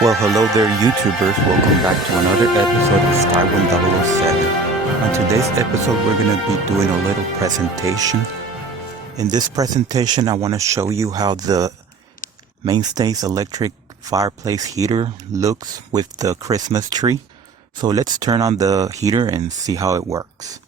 Well, hello there, YouTubers. Welcome back to another episode of Skywind007. On today's episode, we're going to be doing a little presentation. In this presentation, I want to show you how the Mainstays electric fireplace heater looks with the Christmas tree. So let's turn on the heater and see how it works.